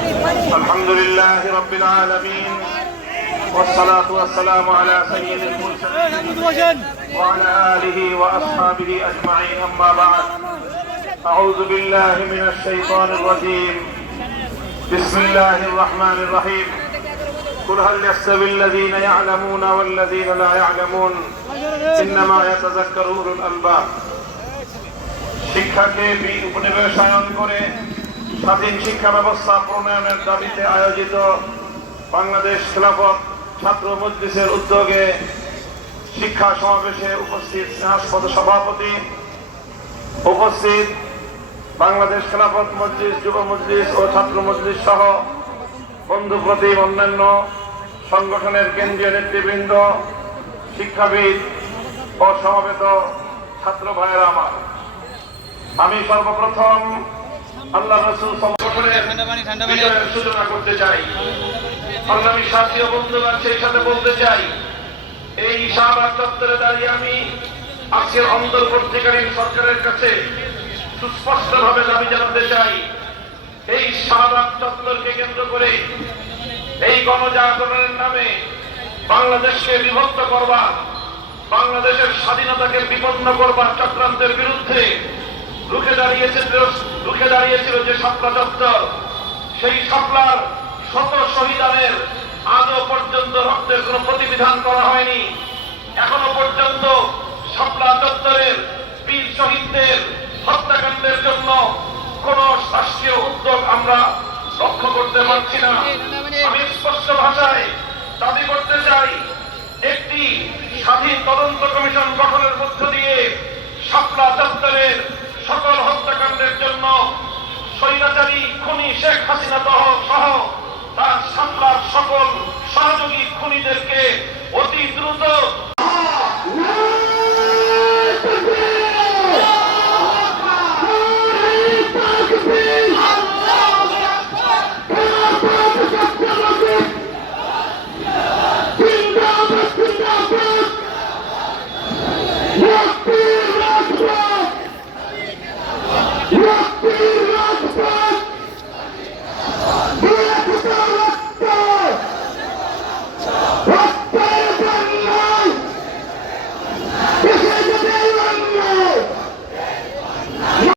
الحمد لله رب العالمين والصلاة والسلام على سيد المرسلين وعلى آله وأصحابه أجمعين أما بعد أعوذ بالله من الشيطان الرجيم بسم الله الرحمن الرحيم قل هل يستوي الذين يعلمون والذين لا يعلمون إنما يتذكر أولو الألباب শিক্ষাকে বি- উপনিবেশায়ন করে স্বাধীন শিক্ষা ব্যবস্থা প্রণয়নের দাবিতে আয়োজিত বাংলাদেশ খেলাফত ছাত্র মজলিসের উদ্যোগে শিক্ষা সমাবেশে উপস্থিত স্নেহাস্পদ সভাপতি, উপস্থিত বাংলাদেশ খেলাফত মজলিস, যুব মজলিস ও ছাত্র মজলিস সহ বন্ধু প্রতিম অন্যান্য সংগঠনের কেন্দ্রীয় নেতৃবৃন্দ, শিক্ষাবিদ ও সমবেত ছাত্র ভাইয়েরা আমার। আমি সর্বপ্রথম আল্লাহ রসুল সংগঠনের সূচনা করতে চাই। সংগ্রামী সাথী ও বন্ধুগণ সেই সাথে বলতে চাই এই শাহবাগ চত্বরে দাঁড়িয়ে আমি আজকের অন্তর্বর্তীকালীন সরকারের কাছে সুস্পষ্ট ভাবে দাবি জানাতে চাই এই শাহবাগ চত্বরকে কেন্দ্র করে এই গণজাগরণের নামে বাংলাদেশকে বিভক্ত করবা বাংলাদেশের স্বাধীনতাকে বিপন্ন করবার চক্রান্তের বিরুদ্ধে রুখে দাঁড়িয়েছিল রুখে দাঁড়িয়েছিল যে শাপলা চত্বর, সেই শাপলার শত শহীদানের আজও পর্যন্ত রক্তের কোনো প্রতিবিধান করা হয়নি। এখনও পর্যন্ত শাপলা চত্বরের বীর শহীদদের হত্যাকাণ্ডের জন্য কোন রাষ্ট্রীয় উদ্যোগ আমরা লক্ষ্য করতে পারছি না। আমি স্পষ্ট ভাষায় দাবি করতে চাই, একটি স্বাধীন তদন্ত কমিশন গঠনের মধ্য দিয়ে শাপলা চত্বরের